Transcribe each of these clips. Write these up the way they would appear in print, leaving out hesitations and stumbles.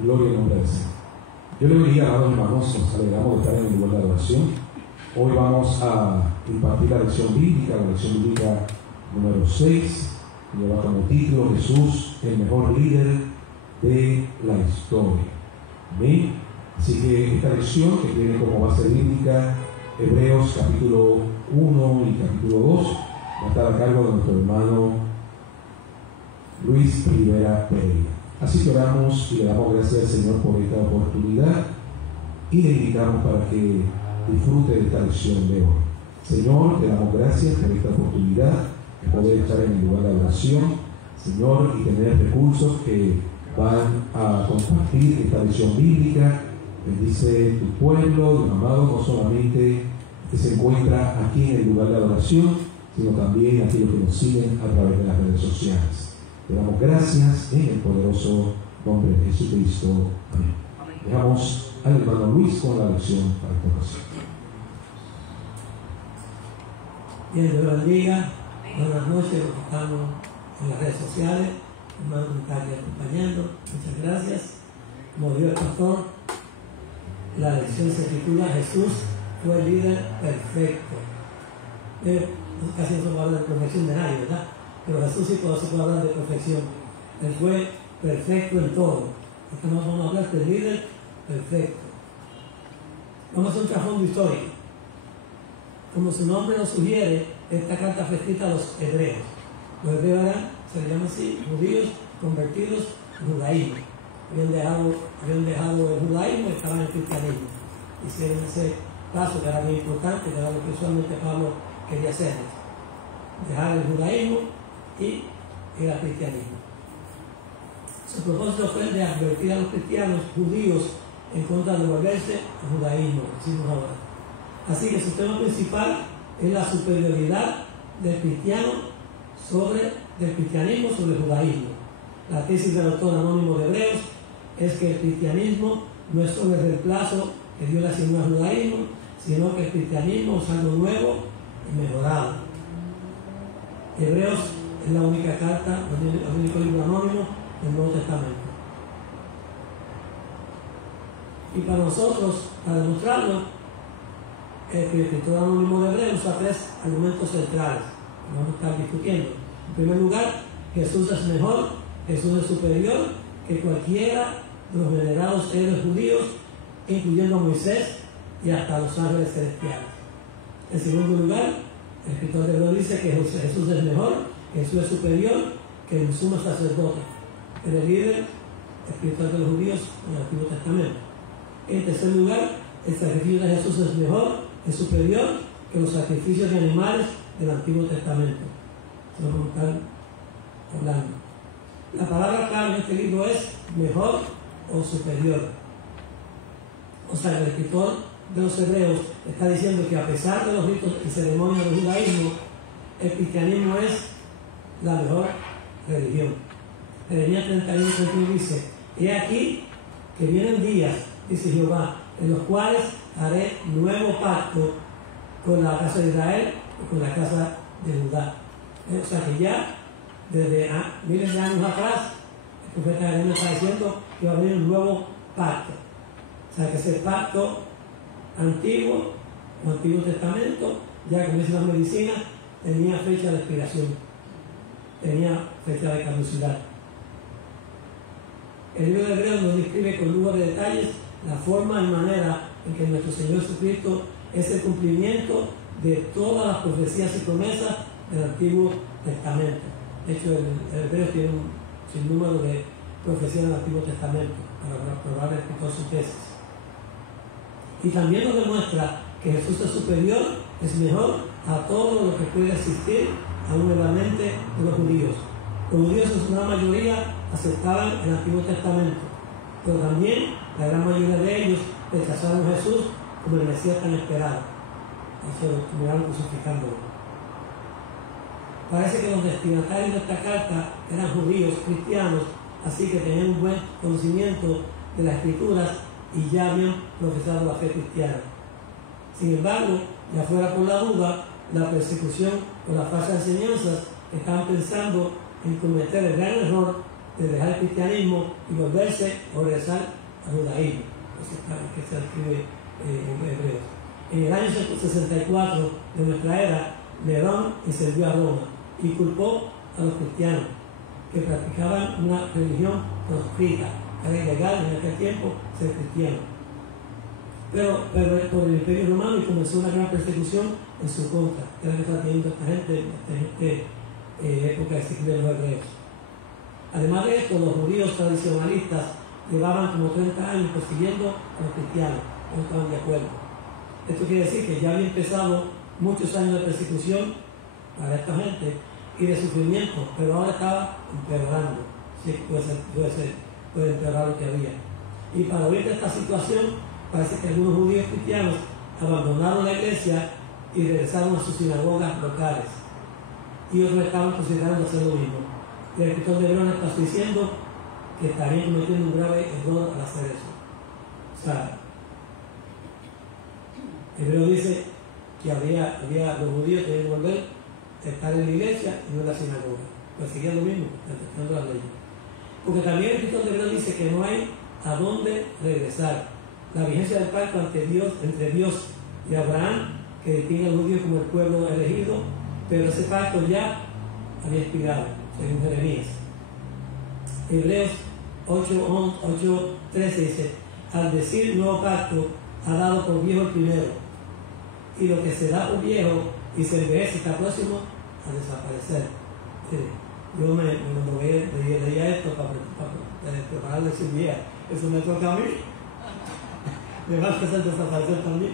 Gloria al nombre del Señor. Yo le bendiga, amados hermanos, nos alegramos de estar en el lugar de adoración. Hoy vamos a impartir la lección bíblica número 6, que lleva como título Jesús, el mejor líder de la historia. Amén. Así que esta lección, que tiene como base bíblica Hebreos capítulo 1 y capítulo 2, va a estar a cargo de nuestro hermano Luis Rivera Pereira. Así que oramos y le damos gracias al Señor por esta oportunidad y le invitamos para que disfrute de esta lección de hoy. Señor, te damos gracias por esta oportunidad de poder estar en el lugar de oración, Señor, y tener recursos que van a compartir esta lección bíblica. Bendice tu pueblo, Dios amado, no solamente que se encuentra aquí en el lugar de adoración, sino también aquellos que nos siguen a través de las redes sociales. Te damos gracias en el poderoso nombre de Jesucristo. Amén. Dejamos al hermano Luis con la lección para esta ocasión. Bien, Dios bendiga. Buenas noches, los que estamos en las redes sociales, hermanos que están aquí acompañando. Muchas gracias. Como dijo el pastor, la lección se titula Jesús fue el líder perfecto. Casi no se habla de perfección de nadie, ¿verdad? Pero Jesús sí se puede hablar de perfección. Él fue perfecto en todo. Entonces vamos a hablar del líder perfecto. Vamos a hacer un trasfondo histórico. Como su nombre nos sugiere, esta carta fue escrita a los hebreos. Los hebreos eran, se les llama así, judíos convertidos al judaísmo. Habían dejado el judaísmo y estaban en el cristianismo. Hicieron ese paso que era bien importante, que era lo que usualmente Pablo quería hacer. Dejar el judaísmo y ir al cristianismo. Su propósito fue de advertir a los cristianos judíos en contra de volverse al judaísmo, decimos ahora. Así que su tema principal es la superioridad del cristianismo sobre el judaísmo. La tesis del autor anónimo de Hebreos es que el cristianismo no es solo el reemplazo que Dios le asignó al judaísmo, sino que el cristianismo es algo nuevo y mejorado. Hebreos es la única carta, el único libro anónimo del Nuevo Testamento. Y para nosotros, para demostrarlo, el escritor anónimo de Hebreos usa tres argumentos centrales que vamos a estar discutiendo. En primer lugar, Jesús es mejor, Jesús es superior que cualquiera de los venerados héroes judíos, incluyendo a Moisés y hasta los ángeles celestiales. En segundo lugar, el escritor de Hebreos dice que Jesús es mejor, Jesús es superior que el sumo sacerdote, el líder espiritual de los judíos en el Antiguo Testamento. En tercer lugar, el sacrificio de Jesús es mejor, es superior que los sacrificios de animales del Antiguo Testamento. Eso vamos a estar hablando. La palabra clave en este libro es mejor o superior. O sea, el escritor de los Hebreos está diciendo que a pesar de los ritos y ceremonias del judaísmo, el cristianismo es la mejor religión. Jeremías 31:31 dice: he aquí que vienen días, dice Jehová, en los cuales haré nuevo pacto con la casa de Israel y con la casa de Judá. O sea que ya desde miles de años atrás el profeta Jeremías está diciendo que va a venir un nuevo pacto. O sea que ese pacto antiguo, el Antiguo Testamento, ya como dice la medicina, tenía fecha de expiración, tenía fecha de caducidad. El libro de Hebreos nos describe con lujo de detalles la forma y manera en que nuestro Señor Jesucristo es el cumplimiento de todas las profecías y promesas del Antiguo Testamento. De hecho, el Hebreo tiene un sinnúmero de profecías del Antiguo Testamento para probar el escritor su tesis. Y también nos demuestra que Jesús es superior, es mejor a todo lo que puede existir aún en la mente de los judíos. Los judíos en su gran mayoría aceptaban el Antiguo Testamento, pero también la gran mayoría de ellos rechazaron a Jesús como el Mesías tan esperado. Y se lo terminaron crucificándolo. Parece que los destinatarios de esta carta eran judíos, cristianos, así que tenían un buen conocimiento de las Escrituras y ya habían profesado la fe cristiana. Sin embargo, ya fuera por la duda, la persecución o las falsas enseñanzas, estaban pensando en cometer el gran error de dejar el cristianismo y volverse o regresar al judaísmo, que se escribe en Hebreos. En el año 64 de nuestra era, Nerón incendió a Roma y culpó a los cristianos que practicaban una religión proscrita. Era ilegal en aquel tiempo ser cristiano. Pero por el Imperio Romano, y comenzó una gran persecución en su contra. Era lo que está teniendo esta gente en esta época de los hebreos. Además de esto, los judíos tradicionalistas llevaban como 30 años persiguiendo a los cristianos, no estaban de acuerdo. Esto quiere decir que ya había empezado muchos años de persecución para esta gente y de sufrimiento, pero ahora estaba empeorando. Sí, puede empeorar lo que había. Y para huir de esta situación, parece que algunos judíos cristianos abandonaron la iglesia y regresaron a sus sinagogas locales. Y otros estaban considerando hacer lo mismo. Y el escritor de Hebreos está diciendo que estarían cometiendo un grave error al hacer eso. O sea, Hebreo dice que los judíos que deben volver a estar en la iglesia y no en la sinagoga. Pues seguían lo mismo, respetando las leyes. Porque también el escritor de Hebreo dice que no hay a dónde regresar. La vigencia del pacto entre Dios y Abraham, que distingue al judío como el pueblo elegido, pero ese pacto ya había expirado, según Jeremías. Hebreos 8:13 dice: al decir nuevo pacto, ha dado por viejo el primero, y lo que se da por viejo y se envejece está próximo a desaparecer. Yo leía esto para preparar la lección vieja. Eso me toca a mí. Me va a empezar a desaparecer también.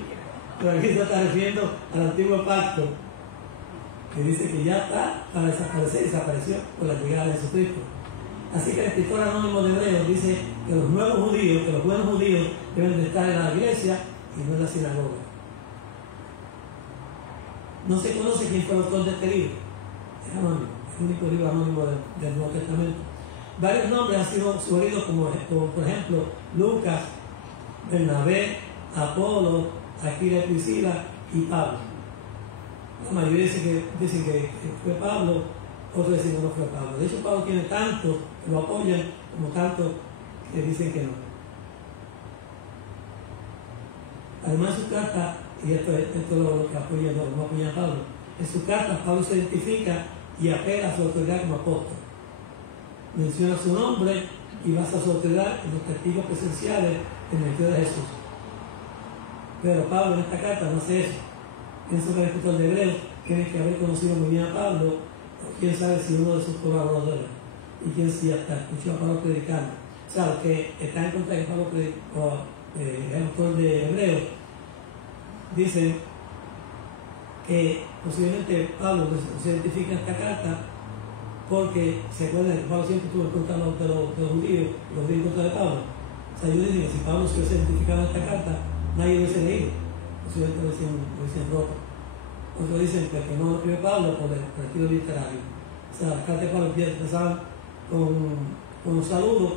Pero aquí se está refiriendo al antiguo pacto, que dice que ya está para desaparecer y desapareció por la llegada de Jesucristo. Así que el escritor anónimo de Hebreos dice que los nuevos judíos, que los buenos judíos deben de estar en la iglesia y no en la sinagoga. No se conoce quién fue el autor de este libro. Es anónimo, es el único libro anónimo del Nuevo Testamento. Varios nombres han sido sugeridos como por ejemplo Lucas, Bernabé, Apolo, Aquila y Priscila y Pablo. La mayoría dicen que fue Pablo, otros dicen que no fue Pablo. De hecho, Pablo tiene tantos que lo apoyan como tantos que dicen que no. Además, en su carta, y esto es lo que apoya, no apoya a Pablo, en su carta Pablo se identifica y apela a su autoridad como apóstol. Menciona su nombre y basa su autoridad en los testigos presenciales en el Cristo de Jesús. Pero Pablo en esta carta no hace eso. Pienso que el escritor de Hebreos tiene que haber conocido muy bien a Pablo, o quién sabe si uno de sus colaboradores, y quién sí hasta escuchó a Pablo predicando. O sea, los que están en contra de Pablo el autor de Hebreos, dicen que posiblemente Pablo se identifica en esta carta porque se acuerdan que Pablo siempre estuvo en contra de los judíos, los judíos en contra de Pablo. O sea, ellos dicen que si Pablo se hubiese identificado en esta carta, nadie lo hubiese leído, posiblemente lo hubiesen roto. Otros dicen que no lo escribe Pablo por el estilo literario. O sea, las cartas de Pablo empezaban con los saludos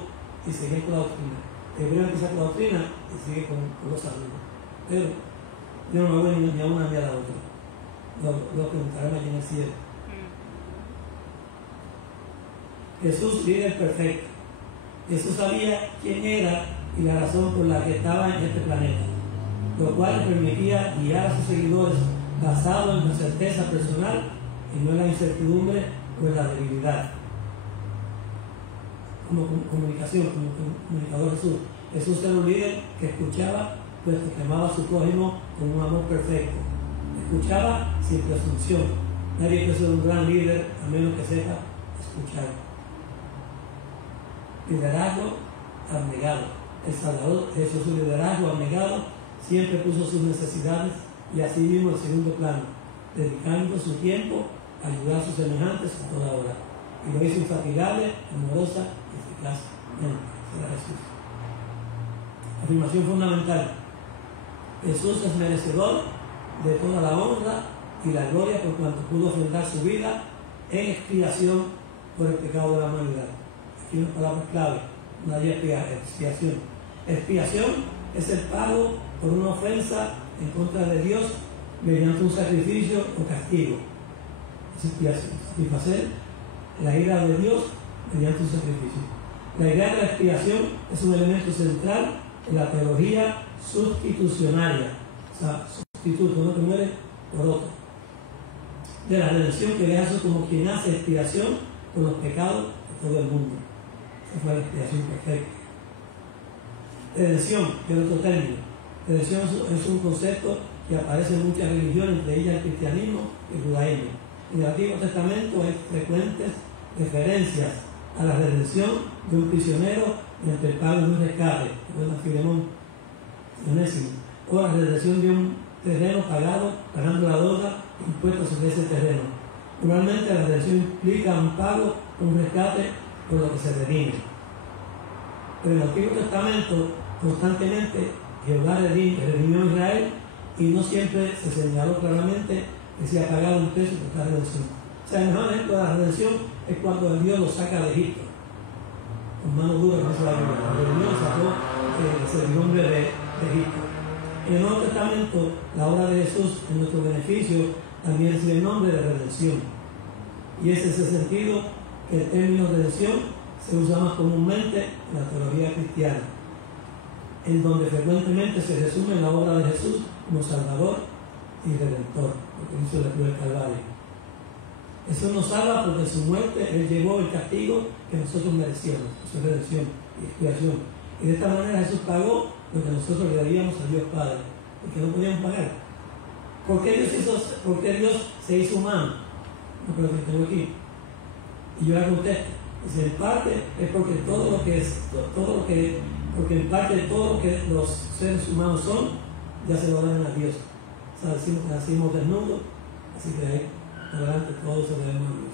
y siguen con la doctrina. Hebreo empieza con la doctrina y sigue con los saludos. Pero yo no me voy ni a una ni a la otra. Lo preguntaré allí en el cielo. Jesús, líder perfecto. Jesús sabía quién era y la razón por la que estaba en este planeta, lo cual le permitía guiar a sus seguidores basado en la certeza personal y no en la incertidumbre o en la debilidad. Como comunicación, como comunicador Jesús. Jesús era un líder que escuchaba, puesto que amaba a su prójimo con un amor perfecto. Escuchaba sin presunción. Nadie puede ser un gran líder a menos que sepa escuchar. Liderazgo abnegado. El Salvador Jesús, su liderazgo abnegado, siempre puso sus necesidades y así mismo en segundo plano, dedicando su tiempo a ayudar a sus semejantes a toda hora. Y lo hizo infatigable, amorosa y eficazmente. Será Jesús. Afirmación fundamental. Jesús es merecedor de toda la honra y la gloria por cuanto pudo ofrendar su vida en expiación por el pecado de la humanidad. Aquí una palabra clave, una expiación. Expiación es el pago por una ofensa en contra de Dios mediante un sacrificio o castigo. Es expiación, satisfacer la ira de Dios mediante un sacrificio. La idea de la expiación es un elemento central en la teología sustitucionaria, o sea, sustituto, uno que muere por otro, de la redención, que ve a Jesús como quien hace expiación por los pecados de todo el mundo. Esa fue la expiación perfecta. Redención, que es otro término. Redención es un concepto que aparece en muchas religiones, entre ellas el cristianismo y el judaísmo. En el Antiguo Testamento hay frecuentes referencias a la redención de un prisionero mediante el pago de un rescate, como Filemón, Onésimo, o la redención de un terreno pagando la deuda impuesta sobre ese terreno. Normalmente la redención implica un pago, un rescate por lo que se redime. Pero en el Antiguo Testamento constantemente Jehová redimió a Israel y no siempre se señaló claramente que se ha pagado un precio por la redención. O sea, el mejor ejemplo de la redención es cuando Dios lo saca de Egipto, con mano dura, como dice la Biblia. Dios sacó el servidumbre de Egipto. En el Nuevo Testamento, la obra de Jesús en nuestro beneficio también recibe el nombre de redención. Y es ese sentido que el término redención se usa más comúnmente en la teología cristiana, en donde frecuentemente se resume la obra de Jesús como Salvador y Redentor, lo que hizo la cruz del Calvario. Jesús nos salva porque en su muerte Él llevó el castigo que nosotros merecíamos, su redención y expiación. Y de esta manera Jesús pagó lo que nosotros le debíamos a Dios Padre, porque no podíamos pagar. ¿Por qué Dios se hizo humano? No, pero que tengo aquí. Y yo le contesto. Dice, en parte es porque porque en parte todo lo que los seres humanos son, ya se lo dan a Dios. O sea, decimos que nacimos desnudos, así que ahí adelante todos se lo debemos a Dios.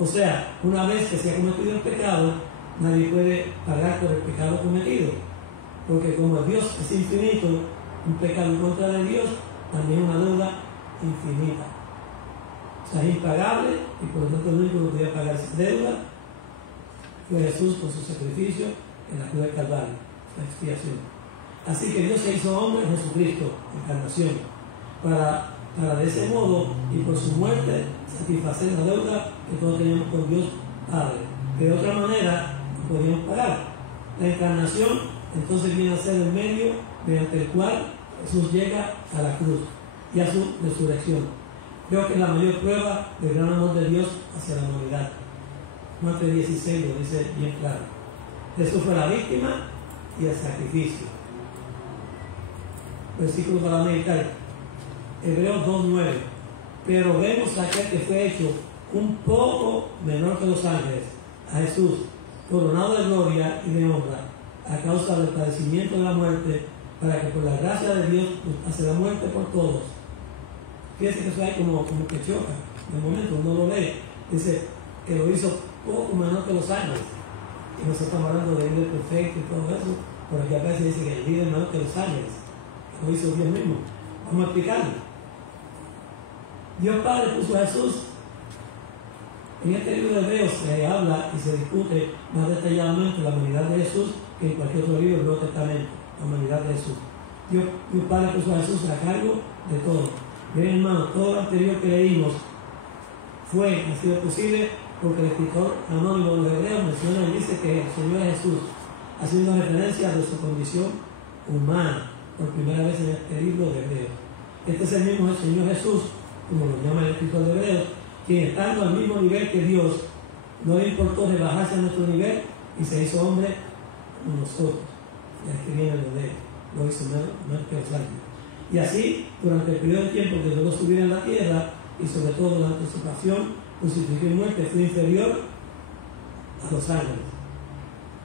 O sea, una vez que se ha cometido el pecado, nadie puede pagar por el pecado cometido. Porque como Dios es infinito, un pecado en contra de Dios también es una deuda infinita. O sea, es impagable y por lo tanto el único que podía pagar esa deuda fue Jesús con su sacrificio en la cruz del Calvario, la expiación. Así que Dios se hizo hombre en Jesucristo, encarnación, para de ese modo y por su muerte satisfacer la deuda que todos teníamos con Dios Padre. De otra manera no podíamos pagar. La encarnación entonces viene a ser el medio mediante el cual Jesús llega a la cruz y a su resurrección. Creo que es la mayor prueba del gran amor de Dios hacia la humanidad. Marcos 16 lo dice bien claro. Jesús fue la víctima y el sacrificio. Versículo para meditar. Hebreos 2:9. Pero vemos a aquel que fue hecho un poco menor que los ángeles, a Jesús, coronado de gloria y de honra, a causa del padecimiento de la muerte, para que por la gracia de Dios hace la muerte por todos. Fíjense que eso hay como que choca. De momento uno lo lee. Dice que lo hizo poco menor que los ángeles. Y nosotros estamos hablando de líder perfecto y todo eso, pero aquí a veces dice que el líder menor que los ángeles. Que lo hizo Dios mismo. Vamos a explicarlo. Dios Padre puso a Jesús. En este libro de Hebreos se habla y se discute más detalladamente la humanidad de Jesús que en cualquier otro libro del Nuevo Testamento. La humanidad de Jesús. Dios Padre puso a Jesús a cargo de todo. Bien, hermano, todo lo anterior que leímos ha sido posible porque el escritor anónimo de los Hebreos menciona y dice que el Señor es Jesús, haciendo referencia de su condición humana por primera vez en este libro de Hebreos. Este es el mismo Señor Jesús, como lo llama el escritor de Hebreos, quien estando al mismo nivel que Dios, no le importó rebajarse a nuestro nivel y se hizo hombre como nosotros. Ya es que viene el de lo hizo más que los ángeles. Y así, durante el periodo de tiempo que Dios subiera en la tierra, y sobre todo durante su pasión, crucifixión y muerte, fue inferior a los ángeles.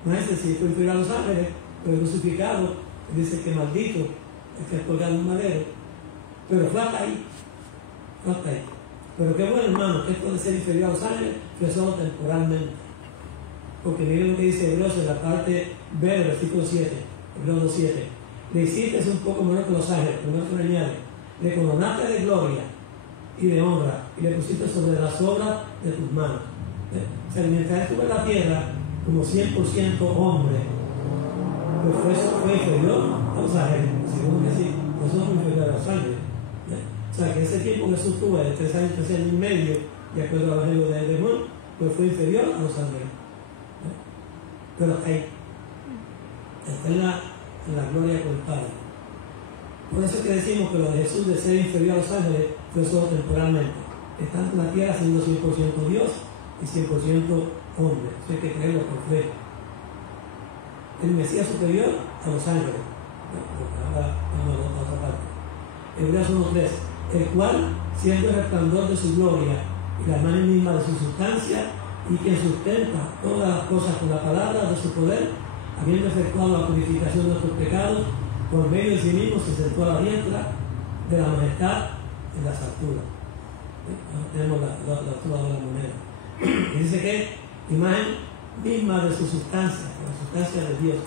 No es decir, fue inferior a los ángeles, fue crucificado, dice que maldito, el que es colgado en un madero, pero fue hasta ahí. Pero qué bueno, hermano, que esto de ser inferior a los ángeles fue solo temporalmente. Porque miren lo que dice Hebreos en la parte B del versículo 7, Hebreos 2:7. Le hiciste un poco menor que los ángeles, primero se le añade, le coronaste de gloria y de honra, y le pusiste sobre las obras de tus manos. O sea, mientras estuvo en la tierra, como 100% hombre, pues fue inferior a los ángeles, según que sí, pues eso fue inferior a los ángeles. O sea, que ese tiempo que Jesús tuvo de 3 años y medio, de acuerdo al Evangelio de Juan, pues fue inferior a los ángeles. Pero está en la gloria con el Padre. Por eso es que decimos que lo de Jesús de ser inferior a los ángeles fue solo temporalmente. Está en la tierra siendo 100% Dios y 100% hombre. Eso hay que creerlo por fe. El Mesías superior a los ángeles. Ahora vamos a otra parte. Hebreos 1:3, el cual, siendo el resplandor de su gloria y la imagen misma de su sustancia, y quien sustenta todas las cosas con la palabra de su poder, habiendo efectuado la purificación de nuestros pecados, por medio de sí mismo se sentó a la diestra de la majestad en las alturas. Tenemos la altura de la moneda. Y dice que imagen misma de su sustancia, la sustancia de Dios.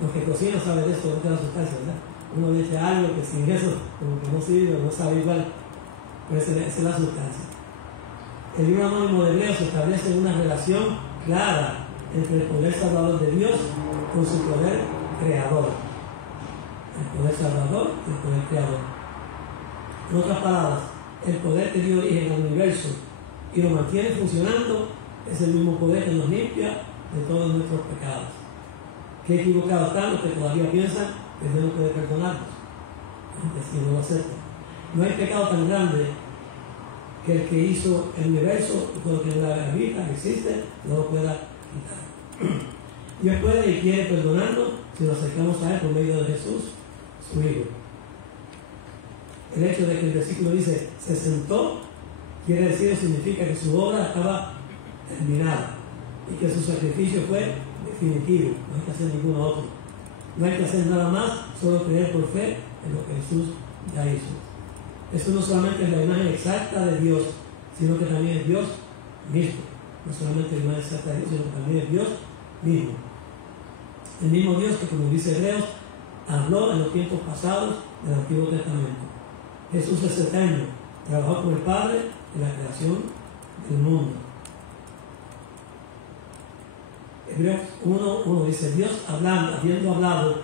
Los que cocinan saben de esto, de la sustancia, ¿verdad? Uno le echa algo que sin eso, como que no sirve, no sabe igual. Pero esa es la sustancia. El libro anónimo de Hebreos establece una relación clara entre el poder salvador de Dios con su poder creador. El poder salvador y el poder creador. En otras palabras, el poder que dio origen al universo y lo mantiene funcionando es el mismo poder que nos limpia de todos nuestros pecados. Qué equivocados están los que todavía piensan que Dios no puede perdonarnos, aunque si no lo aceptan. No hay pecado tan grande que el que hizo el universo, y todo lo que en la vida existe, no lo pueda quitar. Dios puede y quiere perdonarnos si nos acercamos a Él por medio de Jesús, su Hijo. El hecho de que el versículo dice, se sentó, quiere decir, significa que su obra estaba terminada y que su sacrificio fue definitivo. No hay que hacer ninguno otro. No hay que hacer nada más, solo creer por fe en lo que Jesús ya hizo. Eso no solamente es la imagen exacta de Dios, sino que también es Dios mismo. No solamente la imagen exacta de Dios, sino que también es Dios mismo. El mismo Dios que, como dice Hebreos, habló en los tiempos pasados del Antiguo Testamento. Jesús es eterno, trabajó con el Padre en la creación del mundo. Hebreos 1:1 dice, Dios habiendo hablado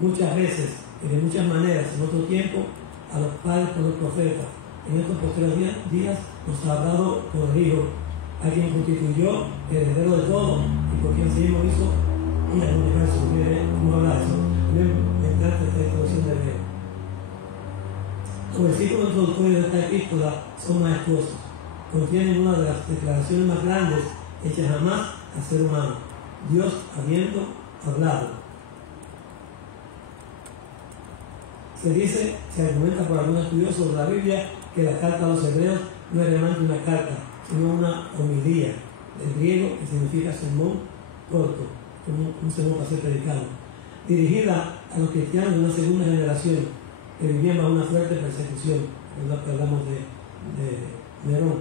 muchas veces y de muchas maneras en otro tiempo a los padres por los profetas, en estos posteriores días nos ha hablado por el Hijo, a quien constituyó el heredero de todo y por quien asimismo hizo el universo. ¿Cómo habla eso? Me encanta esta introducción de Hebreo. Los versículos introductorios de esta epístola son majestuosos. Contienen una de las declaraciones más grandes hechas jamás al ser humano. Dios habiendo hablado. Se argumenta por algunos estudiosos sobre la Biblia que la carta a los hebreos no es realmente una carta, sino una homilía, del griego que significa sermón corto, como un sermón para ser predicado, dirigida a los cristianos de una segunda generación que vivían bajo una fuerte persecución, que hablamos de Nerón.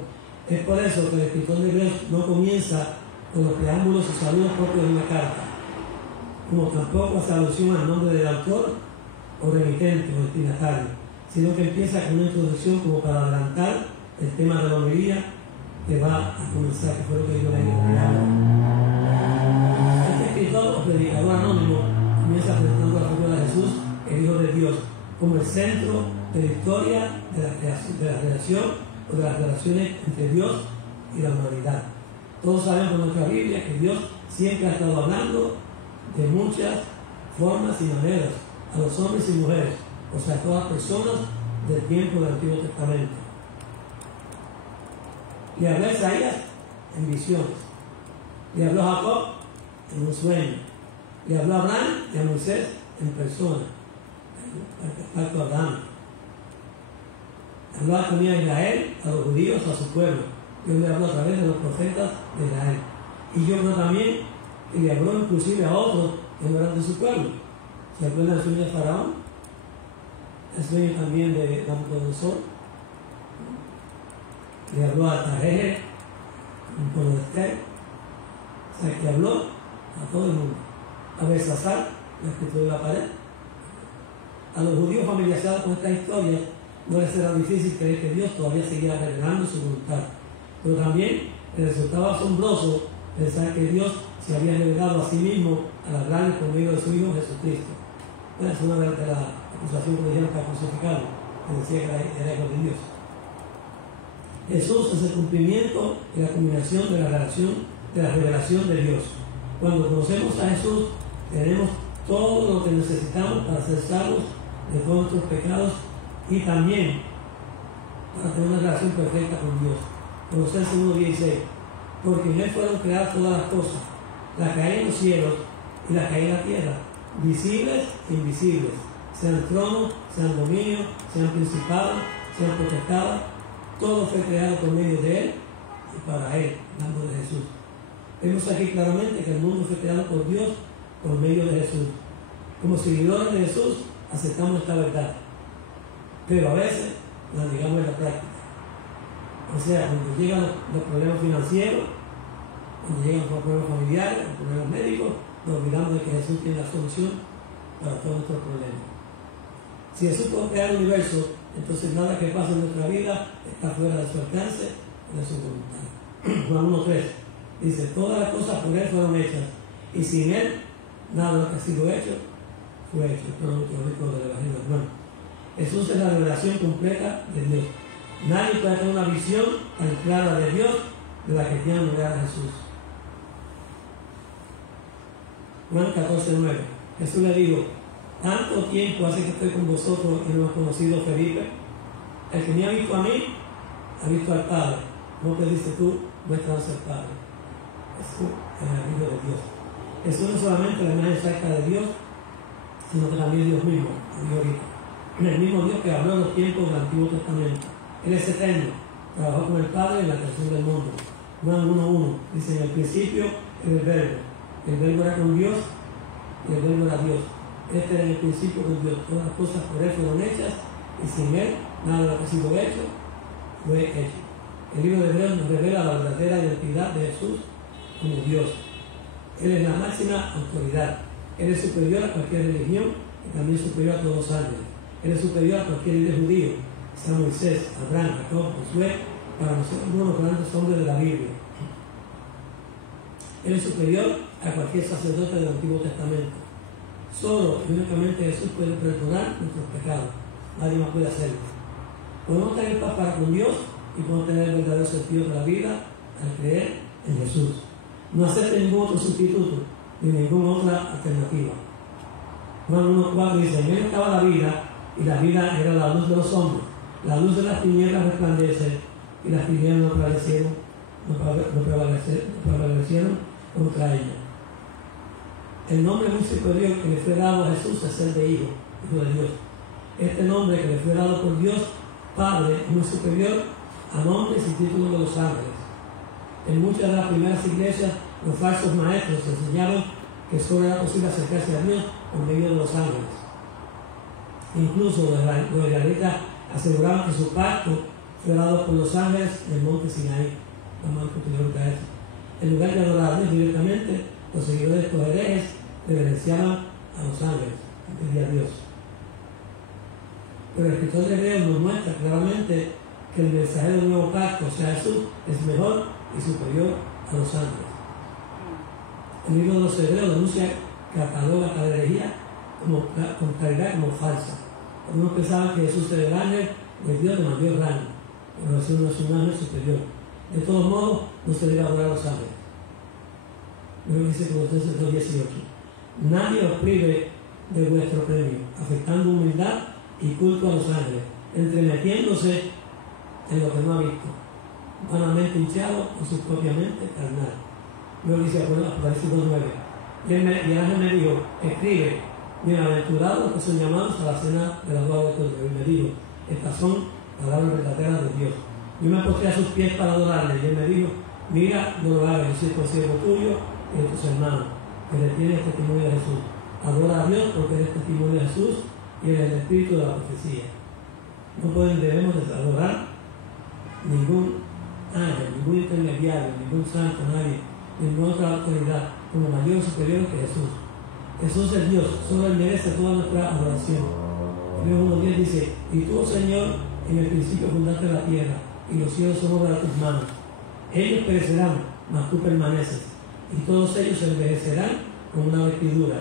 Es por eso que el escritor de Hebreos no comienza con los preámbulos y saludos propios de una carta, como tampoco hace alusión al nombre del autor o remitente o destinatario, sino que empieza con una introducción como para adelantar el tema de la homilía que va a comenzar, que fue lo que yo leí en el Este escritor o predicador anónimo comienza presentando la figura de Jesús, el Hijo de Dios, como el centro de la historia de la relación o de las relaciones entre Dios y la humanidad. Todos sabemos por nuestra Biblia que Dios siempre ha estado hablando de muchas formas y maneras a los hombres y mujeres, o sea, a todas personas del tiempo del Antiguo Testamento. Le habló a Isaías en visiones, le habló a Jacob en un sueño, le habló a Abraham y a Moisés en persona, el pacto de Abraham. Habló también a Israel, a los judíos, a su pueblo. Dios le habló a través de los profetas de Israel. Y yo creo también que le habló inclusive a otros que no eran de su pueblo. ¿Se acuerdan del sueño de Faraón? El sueño también de Nabucodonosor. Le habló a Tajer, un pueblo de Esther. O sea, que habló a todo el mundo. A Belsasar, la escritura de la pared. A los judíos familiarizados con esta historia no les era difícil creer que Dios todavía seguía revelando su voluntad. Pero también les resultaba asombroso pensar que Dios se había revelado a sí mismo al hablarles por medio de su Hijo Jesucristo. Bueno, es una de las acusaciones que dijeron para crucificarlo, que decía que era hijo de Dios. Jesús es el cumplimiento y la culminación de la revelación de Dios. Cuando conocemos a Jesús, tenemos todo lo que necesitamos para ser salvos de todos nuestros pecados y también para tener una relación perfecta con Dios. Colosenses 1:16. Porque en Él fueron creadas todas las cosas, las que hay en los cielos y las que hay en la tierra, visibles e invisibles, sean tronos, sean dominios, sean principados, sean potestades. Todo fue creado por medio de Él y para Él, hablando de Jesús. Vemos aquí claramente que el mundo fue creado por Dios por medio de Jesús. Como seguidores de Jesús, aceptamos esta verdad, pero a veces la negamos en la práctica. O sea, cuando llegan los problemas financieros, cuando llegan los problemas familiares, los problemas médicos, nos olvidamos de que Jesús tiene la solución para todos nuestros problemas. Si Jesús puede crear el universo, entonces nada que pase en nuestra vida está fuera de su alcance y de su voluntad. Juan 1:3 dice, todas las cosas por Él fueron hechas, y sin Él nada de lo que ha sido hecho fue hecho. Esto es lo rico del Evangelio de Juan. Jesús es la revelación completa de Dios. Nadie puede tener una visión tan clara de Dios de la que tiene al mirar a Jesús. Juan 14:9. Jesús le dijo, tanto tiempo hace que estoy con vosotros y no he conocido a Felipe. El que me ha visto a mí, ha visto al Padre. No te dices tú, muéstranos al Padre. Jesús es el Hijo de Dios. Jesús no es solamente la imagen exacta de Dios, sino que también Dios mismo, el mismo Dios que habló en los tiempos del Antiguo Testamento. Él es eterno, trabajó con el Padre en la creación del mundo. Juan 1:1 dice, en el principio era el verbo era con Dios y el verbo era Dios. Este era en el principio con Dios. Todas las cosas por Él fueron hechas y sin Él nada de lo que ha sido hecho fue hecho. El libro de Hebreos nos revela la verdadera identidad de Jesús como Dios. Él es la máxima autoridad. Él es superior a cualquier religión y también superior a todos los ángeles. Él es superior a cualquier líder judío, sea Moisés, Abraham, Jacob, Josué, para nosotros uno de los grandes hombres de la Biblia. Él es superior a cualquier sacerdote del Antiguo Testamento. Solo y únicamente Jesús puede perdonar nuestros pecados. Nadie más puede hacerlo. Podemos tener paz para con Dios y podemos tener el verdadero sentido de la vida al creer en Jesús. No acepte ningún otro sustituto ni ninguna otra alternativa. Juan 1:4 dice, en Él estaba la vida y la vida era la luz de los hombres. La luz de las tinieblas resplandece y las tinieblas no prevalecieron contra ella. El nombre muy superior que le fue dado a Jesús es el de Hijo de Dios. Este nombre que le fue dado por Dios Padre es muy superior a nombres y títulos de los ángeles. En muchas de las primeras iglesias, los falsos maestros enseñaron que solo era posible acercarse a Dios por medio de los ángeles. Incluso los israelitas aseguraban que su pacto fue dado por los ángeles del monte Sinaí. En lugar de adorar a Dios directamente, los seguidores de estos herejes reverenciaban a los ángeles antes de a Dios. Pero el escritor de Hebreos nos muestra claramente que el mensaje del nuevo pacto, o sea Jesús, es mejor y superior a los ángeles. El libro de los Hebreos denuncia cataloga la herejía con claridad como falsa. Algunos pensaban que Jesús era el ángel de Dios de mayor rango, pero Jesús no es un ángel superior. De todos modos, no se debe adorar a los ángeles. Luego dice Colosenses 2:18. Nadie os prive de vuestro premio, afectando humildad y culto a los ángeles, entremetiéndose en lo que no ha visto, vanamente hinchado en su propia mente carnal. Luego dice Apocalipsis 2:9. Y el ángel me dijo, escribe, bienaventurados los que son llamados a la cena de la boda de Cordero. Y me dijo, estas son palabras verdaderas de Dios. Yo me postré a sus pies para adorarle, y él me dijo, mira, no lo hagas, yo soy consiervo tuyo y de tus hermanos, que retienen el testimonio de Jesús. Adora a Dios porque es el testimonio de Jesús y es el espíritu de la profecía. No debemos adorar ningún ángel, ningún intermediario, ningún santo, nadie, ninguna otra autoridad como mayor o superior que Jesús. Jesús es Dios, solo Él merece toda nuestra adoración. Hebreos 1:10 dice, y tú, oh Señor, en el principio fundaste la tierra, y los cielos son obra de tus manos. Ellos perecerán, mas tú permaneces, y todos ellos se envejecerán como una vestidura,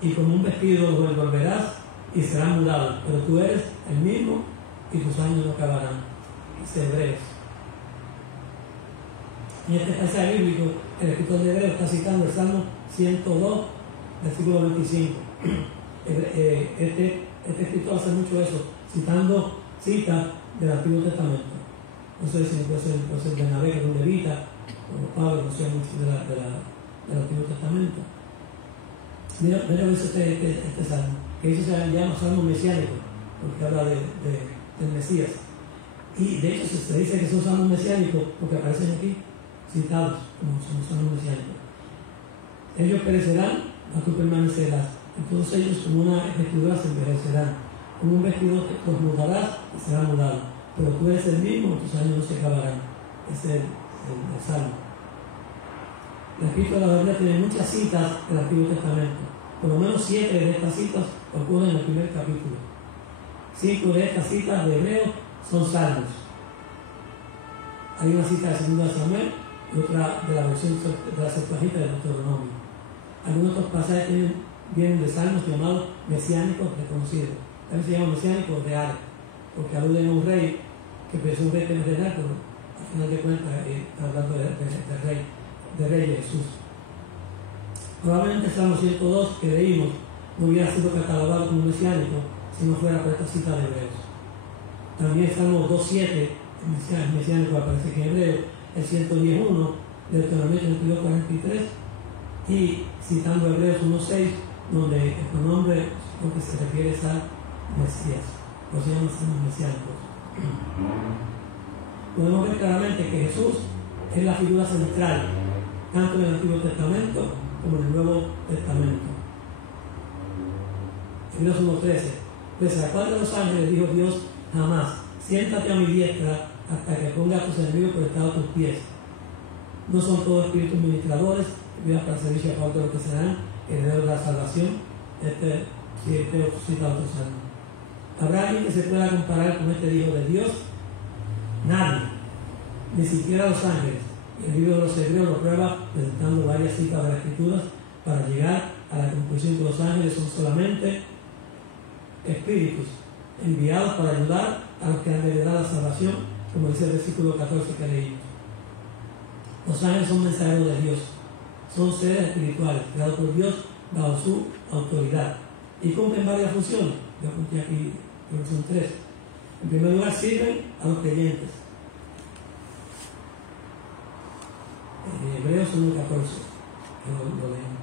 y como un vestido los envolverás, y serán mudados, pero tú eres el mismo, y tus años no acabarán. Dice Hebreos En este pasaje bíblico, el escritor de Hebreos está citando el Salmo 102, versículo 25. Este escritor hace mucho eso, citando citas del Antiguo Testamento. No sé si puede ser Bernabé, que es un levita, o Pablo, no sé mucho del Antiguo Testamento. Mira lo que dice este salmo, que eso se llama salmo mesiánico, porque habla del Mesías. Y de hecho se dice que son salmos mesiánicos porque aparecen aquí citados como son salmos mesiánicos. Ellos perecerán, mas tú permanecerás. Y todos ellos como una vestidura se envejecerán. Como un vestido que los mudarás y será mudado. Pero tú eres el mismo, tus años no se acabarán. Ese es el salmo. La Escritura de la Biblia tiene muchas citas del Antiguo Testamento. Por lo menos 7 de estas citas ocurren en el primer capítulo. 5 de estas citas de Hebreos son salmos. Hay una cita de 2 Samuel y otra de la versión de la Septuaginta de Deuteronomio. Algunos otros pasajes vienen de salmos llamados mesiánicos reconocidos. También se llaman mesiánicos reales, porque aluden a un rey que es un rey que no es real, pero al final de cuentas está hablando de rey de Jesús. Probablemente el Salmo 102 que leímos no hubiera sido catalogado como mesiánico si no fuera por esta cita de Hebreos. También el Salmo 2.7, el mesiánico aparece que en Hebreo, el 110.1, Deuteronomio 32.43, y citando Hebreos 1.6, donde el pronombre lo que se refiere es al Mesías, los llaman salmos mesiánicos. Podemos ver claramente que Jesús es la figura central, tanto en el Antiguo Testamento como en el Nuevo Testamento. Hebreos 1.13, pues a cuál de los ángeles dijo Dios jamás, siéntate a mi diestra hasta que ponga a tus enemigos por estado a tus pies. No son todos espíritus ministradores, vidas para servicio a favor de lo que serán herederos de la salvación. Este cita otro salmo. ¿Habrá alguien que se pueda comparar con este Hijo de Dios? Nadie, ni siquiera los ángeles. El libro de los Hebreos lo prueba presentando varias citas de las Escrituras para llegar a la conclusión que los ángeles son solamente espíritus enviados para ayudar a los que han de heredar la salvación, como dice el versículo 14 que leímos. Los ángeles son mensajeros de Dios, son seres espirituales creados por Dios bajo su autoridad y cumplen varias funciones. Yo apunté aquí, creo que son 3. En primer lugar, sirven a los creyentes. Hebreos 1.14, que lo leemos.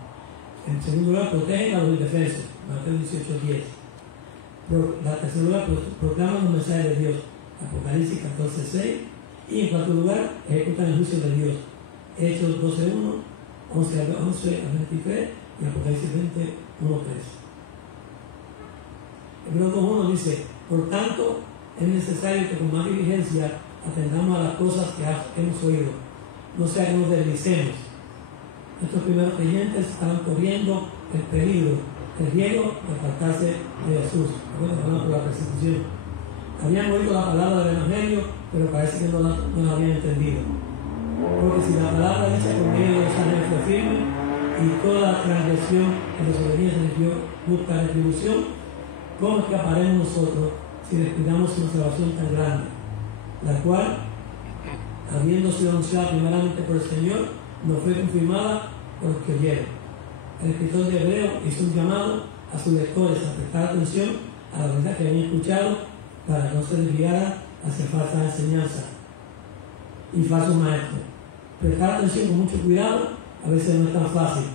En segundo lugar, protegen a los indefensos, Mateo 18.10. En tercer lugar, proclaman los mensajes de Dios, Apocalipsis 14.6. Y en cuarto lugar, ejecutan el juicio de Dios, Hechos 12.1, 11 al 23 y Apocalipsis 20.1.3. Hebreos 2.1 dice, por tanto, es necesario que con más diligencia atendamos a las cosas que hemos oído, no sea que nos deslicemos. Estos primeros creyentes estaban corriendo el peligro, el riesgo de apartarse de Jesús, por la persecución. Habían oído la palabra del Evangelio, pero parece que no la habían entendido. Porque si la palabra dicha por medio de los ángeles fue firme, y toda transgresión y desobediencia busca retribución, ¿cómo escaparemos nosotros si descuidamos una salvación tan grande, la cual, habiendo sido anunciada primeramente por el Señor, no fue confirmada por los que oyeron? El escritor de Hebreo hizo un llamado a sus lectores a prestar atención a la verdad que habían escuchado para que no se desviara hacia falsa enseñanza y falsos maestros. Prestar atención con mucho cuidado a veces no es tan fácil.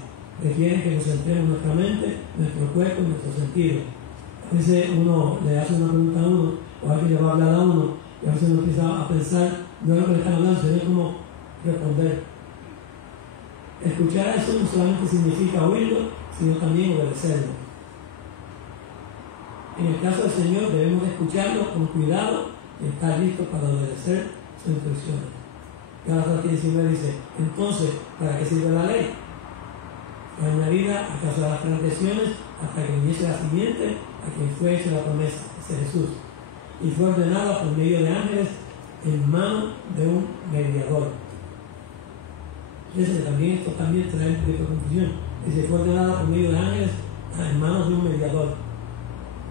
Requiere que nos centremos nuestra mente, nuestro cuerpo y nuestro sentido. A veces uno le hace una pregunta a uno, o alguien le va a hablar a uno, y a veces uno empieza a pensar, no es lo que le están hablando, sino cómo responder. Escuchar eso no solamente significa oírlo, sino también obedecerlo. En el caso del Señor debemos de escucharlo con cuidado y estar listos para obedecer sus instrucciones. Gálatas 19 dice, entonces, ¿para qué sirve la ley? Añadida a causa de las transgresiones hasta que viniese la simiente a quien fue hecha la promesa, ese Jesús, y fue ordenada por medio de ángeles en mano de un mediador. Esto también trae un poquito de confusión. Dice, fue ordenada por medio de ángeles en manos de un mediador.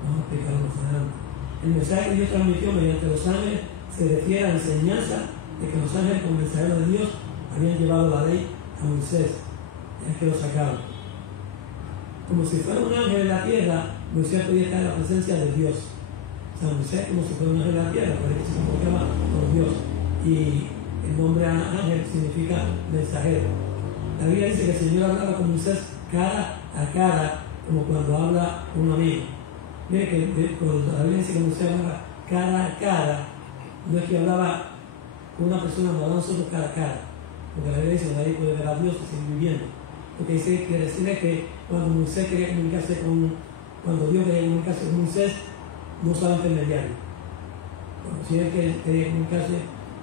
Vamos a explicarlo más adelante. El mensaje que Dios transmitió mediante los ángeles se refiere a la enseñanza de que los ángeles como mensajeros de Dios habían llevado la ley a Moisés, ya que lo sacaron. Como si fuera un ángel en la tierra, Moisés podía estar en la presencia de Dios. O sea, Moisés como si fuera un ángel en la tierra, por eso se comunicaba con Dios. Y el nombre ángel significa mensajero. La Biblia dice que el Señor hablaba con Moisés cara a cara, como cuando habla un amigo. Mire que cuando la Biblia dice que Moisés hablaba cara a cara, no es que hablaba con una persona, no hablaba nosotros cara a cara, porque la Biblia dice que nadie puede ver a Dios y seguir viviendo. Lo que dice quiere decir es que cuando Moisés quería comunicarse cuando Dios quería comunicarse con Moisés, no usaba intermediario. Si él quería comunicarse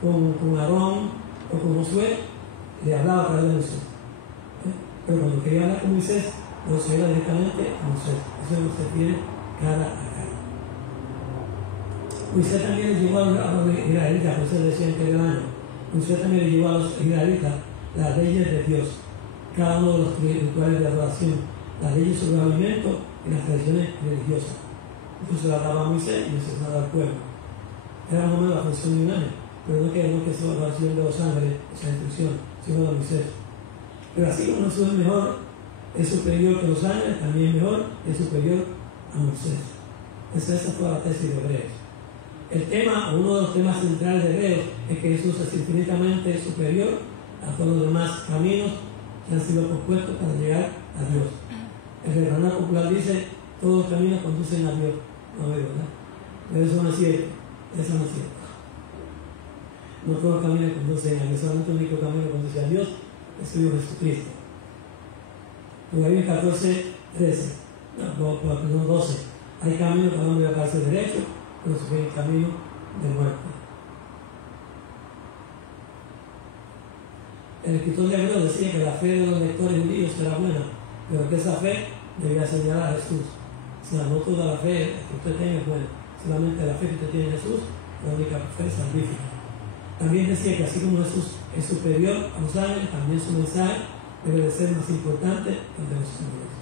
con Aarón o con Josué, le hablaba a través de Moisés. Pero cuando quería hablar con Moisés, lo seguía directamente a Moisés. Eso es lo que se refiere cara a cara. Moisés también le llevó a los israelitas, por eso decían que era el año. Moisés también le llevó a los israelitas las leyes de Dios, cada uno de los rituales de adoración, las leyes sobre el alimento y las tradiciones religiosas. Dios se las daba a Moisés y Moisés se las daba al pueblo. Era más o menos la función de un ángel, pero no que sea la oración de los ángeles, esa instrucción, sino de Moisés. Pero así como Jesús es mejor, es superior que los ángeles, también es mejor, es superior a Moisés. Esa es toda la tesis de Hebreos. El tema, o uno de los temas centrales de Hebreos, es que Jesús es infinitamente superior a todos los demás caminos que han sido propuestos para llegar a Dios. El refrán popular dice, todos los caminos conducen a Dios. No, ¿verdad? Pero eso no es cierto. Eso no es cierto. No todos los caminos conducen a Dios, solamente el único camino que conduce a Dios es su Hijo Jesucristo. Proverbios 12. Hay caminos para donde va a ser derecho, pero se ve el camino de muerte. El escritor de Hebreos decía que la fe de los lectores judíos era buena, pero que esa fe debía señalar a Jesús. O sea, no toda la fe que usted tenga es buena, solamente la fe que usted tiene en Jesús, la única fe salvífica. También decía que así como Jesús es superior a los ángeles, también su mensaje debe de ser más importante que el de los ángeles.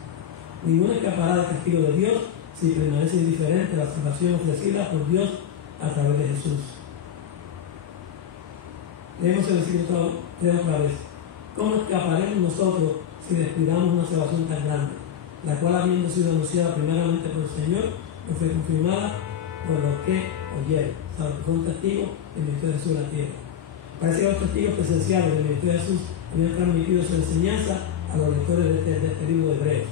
Ninguno escapará del castigo de Dios si permanece indiferente a la salvación ofrecida por Dios a través de Jesús. Leemos el versículo otra vez. ¿Cómo escaparemos nosotros si descuidamos una salvación tan grande, la cual, habiendo sido anunciada primeramente por el Señor, no fue confirmada por los que oyeron? O sea, fue un testigo del ministerio de Jesús en la tierra. Parece que los testigos presenciales del ministerio de Jesús habían transmitido su enseñanza a los lectores de este libro de Hebreos.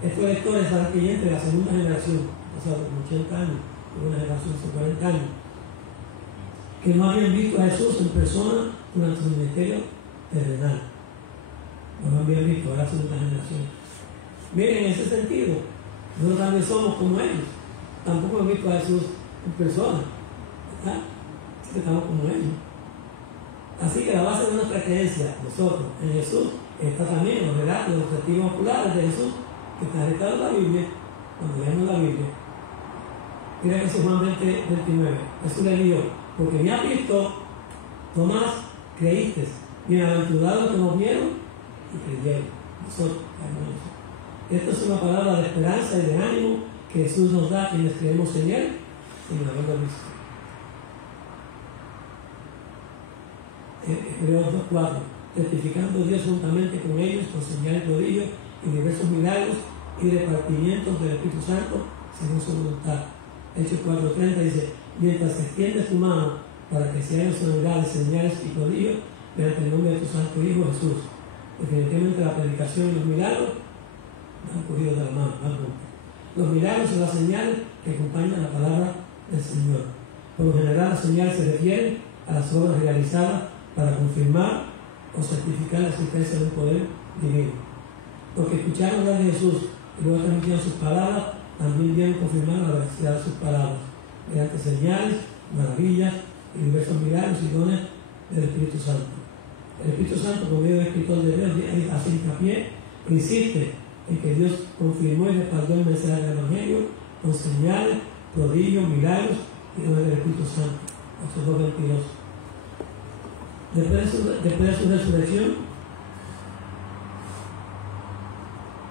Estos lectores eran creyentes de la segunda generación, o sea, de 80 años, de una generación de 40 años, que no habían visto a Jesús en persona durante su ministerio terrenal. No lo habían visto, era la segunda generación. Miren, en ese sentido, nosotros también somos como ellos. Tampoco hemos visto a Jesús en persona, ¿verdad? Así que estamos como ellos. Así que la base de nuestra creencia, nosotros, en Jesús, está también en los relatos de los testigos oculares de Jesús, que está registrado en la Biblia, cuando leemos la Biblia. Mira que es Juan 20:29. Jesús le dijo, porque me has visto, Tomás, creíste. Bienaventurados los que nos vieron y creyeron. Nosotros, hermanos. Esta es una palabra de esperanza y de ánimo que Jesús nos da a quienes creemos en Él sin haberlo visto. Hebreos 2:4. Testificando Dios juntamente con ellos con señales, prodigios y diversos milagros y repartimientos del Espíritu Santo según su voluntad. Hechos 4:30 dice, mientras extiendes tu mano para que se hagan sanidades, señales y prodigios mediante el nombre de tu Santo Hijo Jesús. Definitivamente la predicación y los milagros han cogido de la mano, van juntos. Los milagros son las señales que acompañan la palabra del Señor. Por lo general, las señales se refieren a las obras realizadas para confirmar o certificar la existencia de un poder divino. Los que escucharon hablar de Jesús y luego transmitieron sus palabras, también vieron confirmar la veracidad de sus palabras, mediante señales, maravillas y diversos milagros y dones del Espíritu Santo. El Espíritu Santo, por medio del escritor de Hebreos, hace hincapié e insiste en que Dios confirmó y respaldó el mensaje del Evangelio con señales, prodigios, milagros y dones del Espíritu Santo. Hechos 2:22. Después de su resurrección,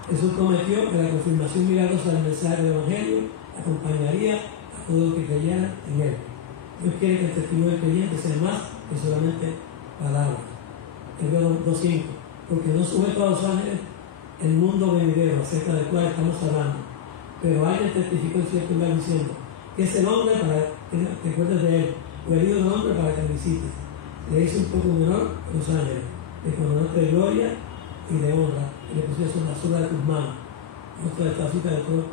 Jesús prometió que la confirmación milagrosa del mensaje del Evangelio acompañaría a todos los que creyeran en Él. Dios quiere que el testimonio del creyente sea más que solamente palabras. Hebreos 2:5, porque no sujeto a los ángeles el mundo venidero acerca del cual estamos hablando. Pero alguien testificó en cierto lugar diciendo que es el hombre para que te acuerdes de él, o el hijo del hombre para que lo visites. Le hizo un poco menor a los ángeles, le coronaste de gloria y de honra, y le pusiste la sola de tus manos, nuestra despacita de todo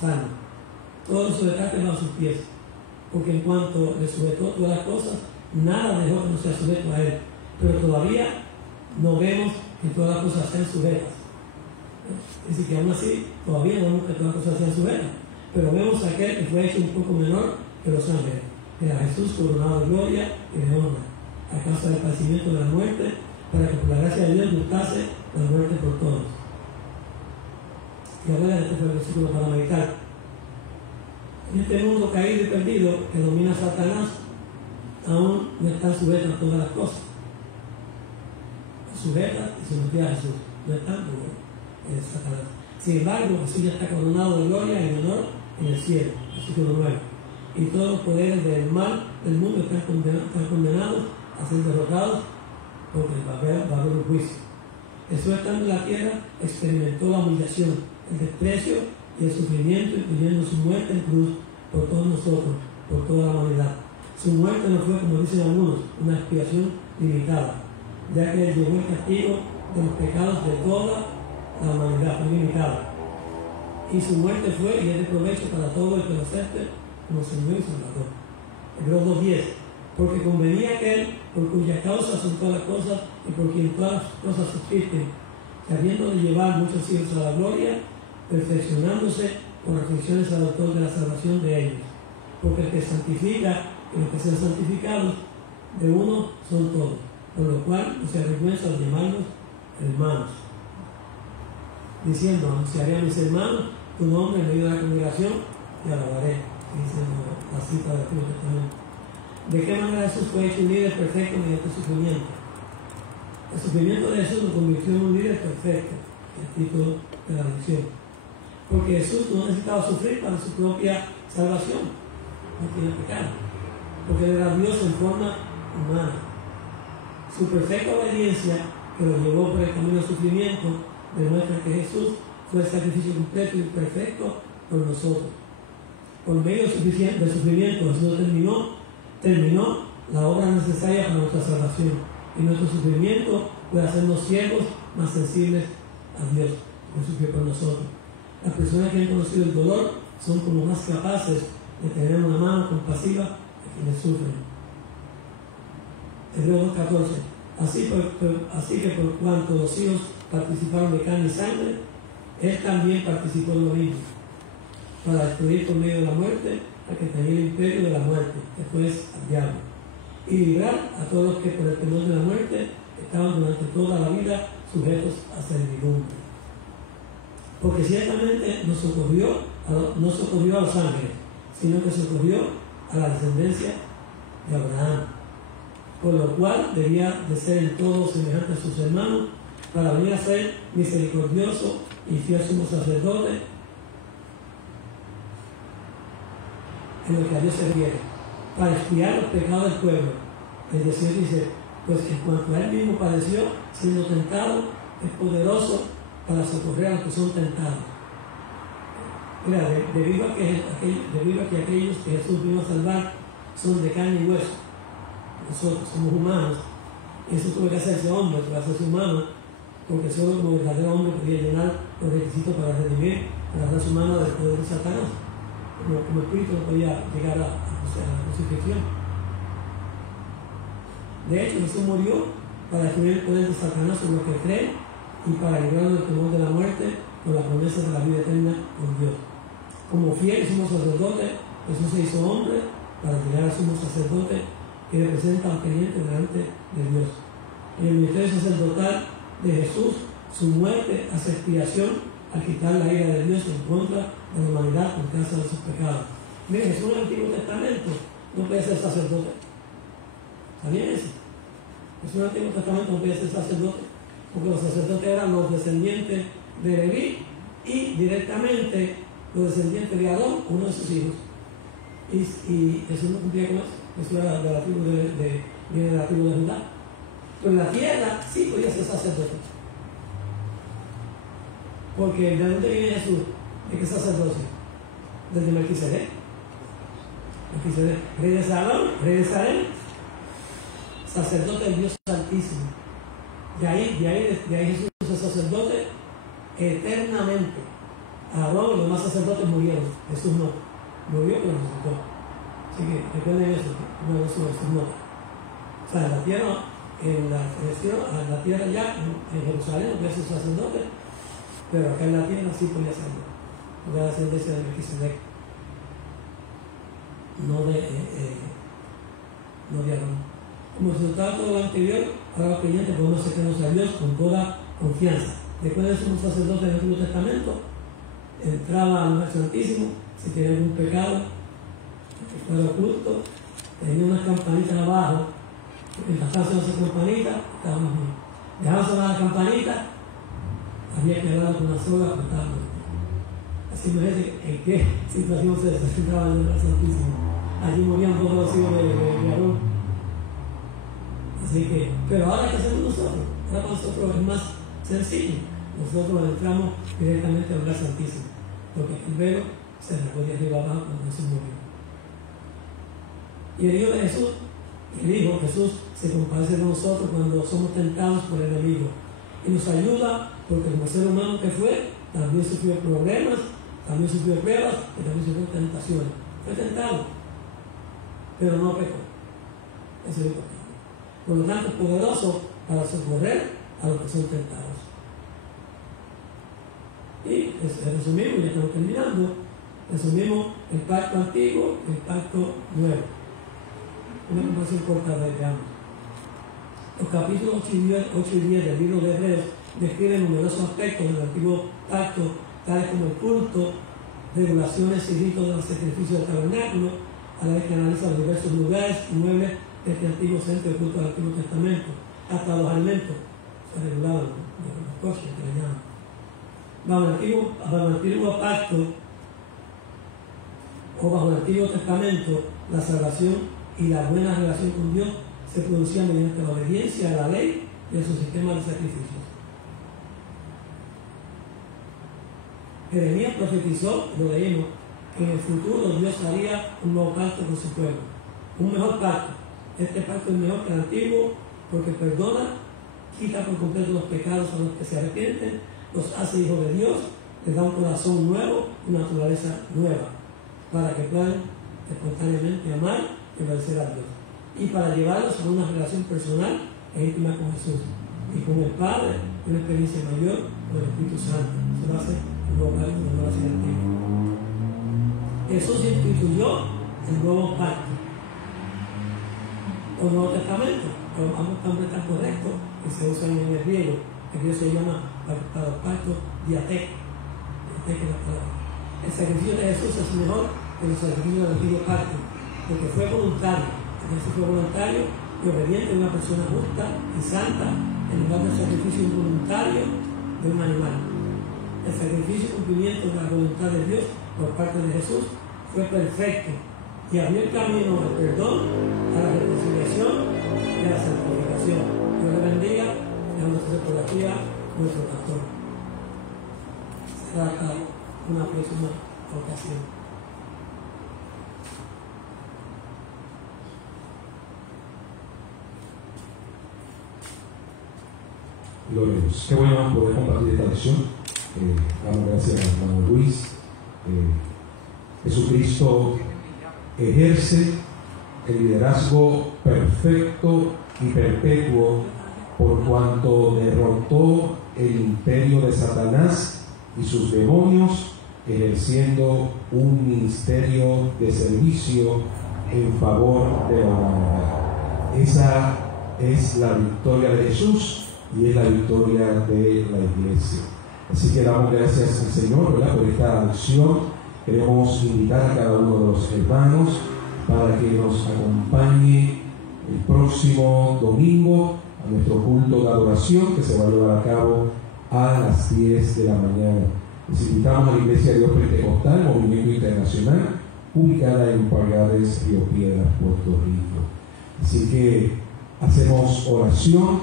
sano. Todo lo sujetaste bajo sus pies, porque en cuanto le sujetó todas las cosas, nada dejó que no sea sujeto a él. Pero todavía no vemos que todas las cosas sean sujetas. Es decir, que aún así, todavía no vemos que todas las cosas sean sujetas. Pero vemos a aquel que fue hecho un poco menor que los ángeles, que era Jesús coronado de gloria y de honra, a causa del padecimiento de la muerte, para que por la gracia de Dios gustase la muerte por todos. Y ahora este fue el versículo para meditar. En este mundo caído y perdido que domina Satanás, aún no están sujetas todas las cosas. Sujetas y sometidas a Jesús. No están Satanás. Sin embargo, Jesús ya está coronado de gloria y de honor en el cielo. Versículo 9. Y todos los poderes del mal del mundo están condenados a ser derrotados, porque va a haber un juicio. Jesús, estando en la tierra, experimentó la humillación, el desprecio y el sufrimiento, incluyendo su muerte en cruz por todos nosotros, por toda la humanidad. Su muerte no fue, como dicen algunos, una expiación limitada, ya que él llevó el castigo de los pecados de toda la humanidad, fue limitada. Y su muerte fue y es de provecho para todo el que lo acepte como Señor y Salvador. Hebreos 2:10, porque convenía aquel por cuya causa son todas las cosas y por quien todas las cosas subsisten, que habiendo de llevar muchos hijos a la gloria, perfeccionándose con aflicciones al autor de la salvación de ellos. Porque el que santifica y los que sean santificados, de uno son todos, por lo cual no se avergüenza de llamarlos hermanos, diciendo: anunciaré a mis hermanos tu nombre en medio de la congregación y alabaré. Dice la cita del Antiguo Testamento. ¿De qué manera Jesús fue hecho un líder perfecto mediante el sufrimiento? El sufrimiento de Jesús lo convirtió en un líder perfecto, el título de la lección. Porque Jesús no necesitaba sufrir para su propia salvación, no tiene pecado, porque él era Dios en forma humana. Su perfecta obediencia, que lo llevó por el camino del sufrimiento, demuestra que Jesús fue el sacrificio completo y perfecto por nosotros. Por medio del sufrimiento, Jesús terminó la obra necesaria para nuestra salvación, y nuestro sufrimiento puede hacernos ciegos, más sensibles a Dios, que sufrió por nosotros. Las personas que han conocido el dolor son como más capaces de tener una mano compasiva a quienes sufren. Hebreos 2:14. Así que por cuanto los hijos participaron de carne y sangre, él también participó de lo mismo, para destruir por medio de la muerte al que tenía el imperio de la muerte, que es al diablo, y librar a todos los que por el temor de la muerte estaban durante toda la vida sujetos a servidumbre. Porque ciertamente no socorrió a los ángeles, sino que socorrió a la descendencia de Abraham, por lo cual debía de ser en todo semejante a sus hermanos, para venir a ser misericordioso y fiel sumo sacerdote en lo que a Dios se refiere, para expiar los pecados del pueblo. El 18 dice: pues en cuanto a él mismo padeció siendo tentado, es poderoso para socorrer a los que son tentados. Mira, debido a que aquellos que Jesús vino a salvar son de carne y hueso, nosotros somos humanos, y eso tuvo que hacerse hombre, para hacerse humano, porque solo como verdadero hombre podía llenar los requisitos para redimir la raza humana del poder de Satanás. Como espíritu no podía llegar a la crucifixión. De hecho, Jesús murió para destruir el poder de Satanás sobre los que creen y para librarnos del temor de la muerte con la promesa de la vida eterna con Dios. Como fiel y sumo sacerdote, Jesús se hizo hombre para llegar al sumo sacerdote que representa al creyente delante de Dios. En el ministerio sacerdotal de Jesús, su muerte hace expiación al quitar la ira de Dios en contra de la humanidad por causa de sus pecados. Miren, Jesús en el Antiguo Testamento no podía ser sacerdote. ¿Sabían eso? Jesús en el Antiguo Testamento no podía ser sacerdote, porque los sacerdotes eran los descendientes de Leví y directamente los descendientes de Adón, uno de sus hijos. Y Jesús no cumplía con eso. Jesús era de la tribu de Judá. Pero en la tierra sí podía ser sacerdote. Porque ¿de dónde viene Jesús? ¿De qué sacerdocio? Desde Melquisedec. Melquisedec, rey de Salem, sacerdote del Dios Santísimo. De ahí Jesús es sacerdote eternamente. Aarón y los demás sacerdotes murieron. Jesús no. Murió pero resucitó. Así que recuerden eso, no es Jesús no. O sea, en la tierra ya, en Jerusalén, no podía ser sacerdote, pero acá en la tierra sí podía serlo. De la ascendencia de Melquisedec. No de Aarón. Como resultado de todo lo anterior, ahora los creyentes podemos acercarnos a Dios con toda confianza. Después de ser un sacerdote del Antiguo Testamento, entraba al lugar santísimo, si tenía algún pecado, que fuera oculto, tenía unas campanitas abajo, mientras estaban esas campanitas, estábamos bien. Dejaba sonar la campanita, había que hablar con una soga, pero estábamos bien. Así me dice en qué situación se presentaba en el lugar santísimo. Allí morían todos los hijos de Aarón. Así que, pero ahora, ¿qué hacemos nosotros? Ahora para nosotros es más sencillo. Nosotros entramos directamente al lugar santísimo, porque el velo se recogía arriba abajo cuando Jesús murió. Y el Hijo de Jesús, Jesús, se compadece de nosotros cuando somos tentados por el enemigo y nos ayuda porque como ser humano que fue, también sufrió problemas, también sufrió pruebas y también sufrió tentaciones. Fue tentado, pero no pecó. Eso es importante. Por lo tanto, es poderoso para socorrer a los que son tentados. Y resumimos, ya estamos terminando, resumimos el pacto antiguo y el pacto nuevo. Una comparación corta de ambos. Los capítulos 8 y 10 del libro de Hebreos describen numerosos aspectos del antiguo pacto, tales como el culto, regulaciones y ritos del sacrificio del tabernáculo, a la vez que analiza los diversos lugares y muebles de este antiguo centro de culto del Antiguo Testamento. Hasta los alimentos se regulaban, los coches que le llaman. Bajo el antiguo pacto o bajo el Antiguo Testamento, la salvación y la buena relación con Dios se producían mediante la obediencia a la ley y a su sistema de sacrificios. Jeremías profetizó, lo leímos, que en el futuro Dios haría un nuevo pacto con su pueblo, un mejor pacto. Este pacto es mejor que el antiguo porque perdona, quita por completo los pecados a los que se arrepienten, los hace hijos de Dios, les da un corazón nuevo, una naturaleza nueva, para que puedan espontáneamente amar y obedecer a Dios. Y para llevarlos a una relación personal e íntima con Jesús. Y con el Padre, una experiencia mayor con el Espíritu Santo. Eso lo hace el nuevo pacto, no lo hace el antiguo. Jesús instituyó el nuevo pacto. O Nuevo Testamento, pero ambos nombres tan correctos que se usan en el griego. El griego se llama para los pactos diatek. Diatek es la palabra. El sacrificio de Jesús es mejor que el sacrificio del antiguo pacto, porque fue voluntario. Jesús fue voluntario y obediente de una persona justa y santa en lugar del sacrificio involuntario de un animal. El sacrificio y cumplimiento de la voluntad de Dios por parte de Jesús fue perfecto y abrió el camino al perdón, a la reconciliación y a la santificación. Dios le bendiga y a nuestra fotografía, nuestro pastor. Será hasta una próxima ocasión. Gloria a Dios. Qué bueno poder compartir esta lección. Damos gracias a hermano Luis. Jesucristo ejerce el liderazgo perfecto y perpetuo por cuanto derrotó el imperio de Satanás y sus demonios, ejerciendo un ministerio de servicio en favor de la humanidad. Esa es la victoria de Jesús y es la victoria de la iglesia. Así que damos gracias al Señor, ¿verdad?, por esta lección. Queremos invitar a cada uno de los hermanos para que nos acompañe el próximo domingo a nuestro culto de adoración que se va a llevar a cabo a las 10 de la mañana. Les invitamos a la Iglesia de Dios Pentecostal, Movimiento Internacional, ubicada en Pagades, Río Piedras, Puerto Rico. Así que hacemos oración,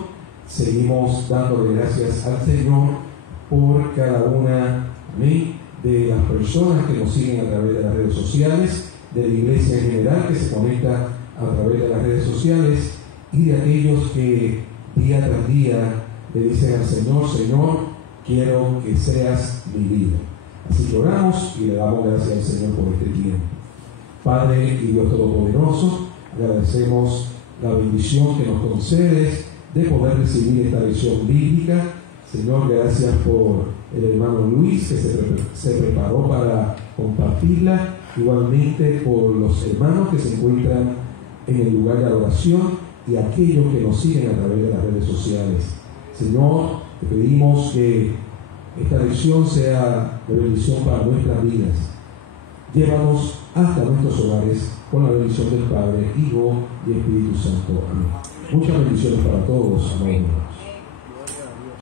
seguimos dándole gracias al Señor por cada una, amén, de las personas que nos siguen a través de las redes sociales, de la iglesia en general que se conecta a través de las redes sociales y de aquellos que día tras día le dicen al Señor: Señor, quiero que seas mi vida. Así que oramos y le damos gracias al Señor por este tiempo. Padre y Dios Todopoderoso, agradecemos la bendición que nos concedes de poder recibir esta lección bíblica. Señor, gracias por el hermano Luis que se preparó para compartirla, igualmente por los hermanos que se encuentran en el lugar de adoración y aquellos que nos siguen a través de las redes sociales. Señor, te pedimos que esta lección sea de bendición para nuestras vidas. Llévanos hasta nuestros hogares con la bendición del Padre, Hijo y Espíritu Santo. Amén. Muchas bendiciones para todos. Amén.